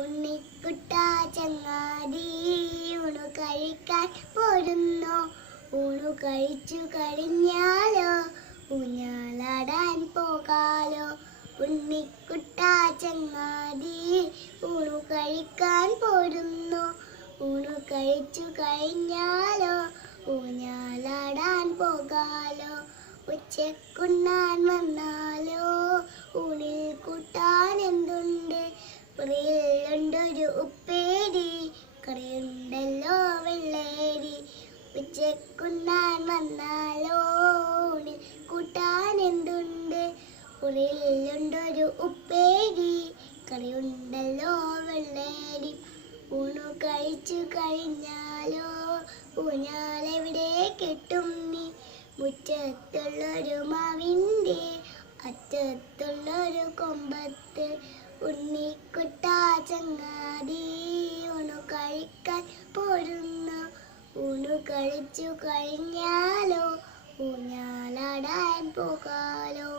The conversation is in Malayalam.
ഉണ്ണിക്കുട്ടാ ചങ്ങാതി ഊണു കഴിക്കാൻ പോരുന്നോ? ഊണു കഴിച്ചു കഴിഞ്ഞാലോ ഊഞ്ഞാലാടാൻ പോകാലോ. ഉണ്ണിക്കുട്ടാ ചങ്ങാതി ഊണു കഴിക്കാൻ പോരുന്നോ? ഊണു കഴിച്ചു കഴിഞ്ഞാലോ ഊഞ്ഞാലാടാൻ പോകാലോ. ഉച്ചക്കുണ്ണാൻ വന്നാലോ ഊണിൽ കൂട്ടാൻ എന്തുണ്ട്? പുറയിലുണ്ടൊരു ഉപ്പേരി, കറിയുണ്ടല്ലോ വെള്ളേരി. ഉച്ചക്കുണ്ണാൻ വന്നാലോ ഊണിൽ കൂട്ടാൻ എന്തുണ്ട്? പുറയിലുണ്ടൊരു ഉപ്പേരി, കറിയുണ്ടല്ലോ വെള്ളേരി. ഊണു കഴിച്ചു കഴിഞ്ഞാലോ ഊഞ്ഞാലെവിടെ കെട്ടും നീ? മുറ്റത്തുള്ളൊരു മാവിൻ്റെ അറ്റത്തുള്ളൊരു കൊമ്പത്ത്. ഉണ്ണിക്കുട്ടാ ചങ്ങാതി ഊണു കഴിക്കാൻ പോരുന്നു. ഊണു കഴിച്ചു കഴിഞ്ഞാലോ ഊഞ്ഞാലാടാൻ പോകാലോ.